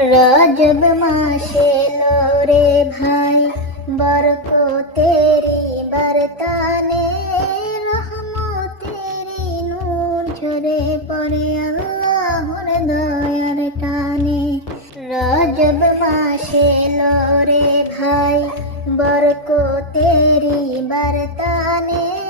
রজব মাসে রে ভাই বরকতেরি বরতানে রহমতেরি নূর ঝরে পড়ে আল্লাহর দয়ার টানে। রজব মাসে রে ভাই বরকতেরি বরতানে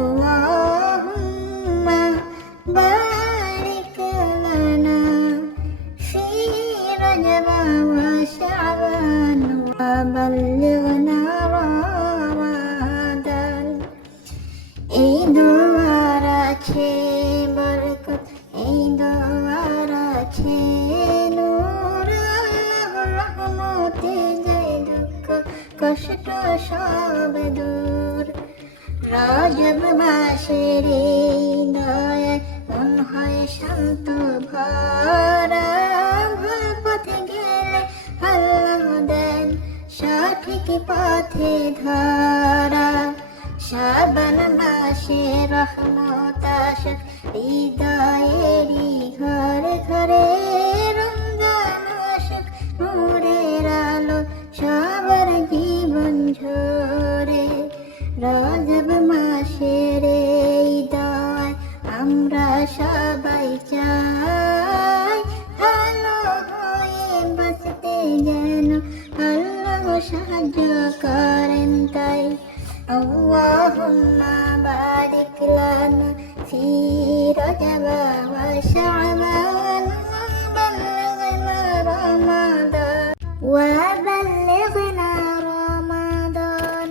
وشعبان وبلغنا رمضان এই দোয়ার আছে বরকত এই দোয়ার আছে নূর আল্লাহর রহমতে যায় দুঃখ কষ্ট সব দূর রজব মাসের এই দয়ায় মন হয় শান্ত ভরা সঠিক পথে ধরা শ্রাবণ মাসে রহমত আসক হৃদয়েরই ঘরে ঘরে রমজান আসক রজব দোয়া করেন তাই আল্লাহুম্মা বারিক লানা ফি রজব ওয়া শাবান বাল্লিগনা রমাদান ওয়া বাল্লিগনা রমাদান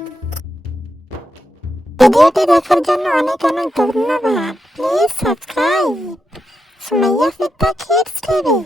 ভিডিওটি দেখার জন্য অনেক অনেক ধন্যবাদ প্লিজ সাবস্ক্রাইব সুমাইয়া ফিতা কিডস টিভি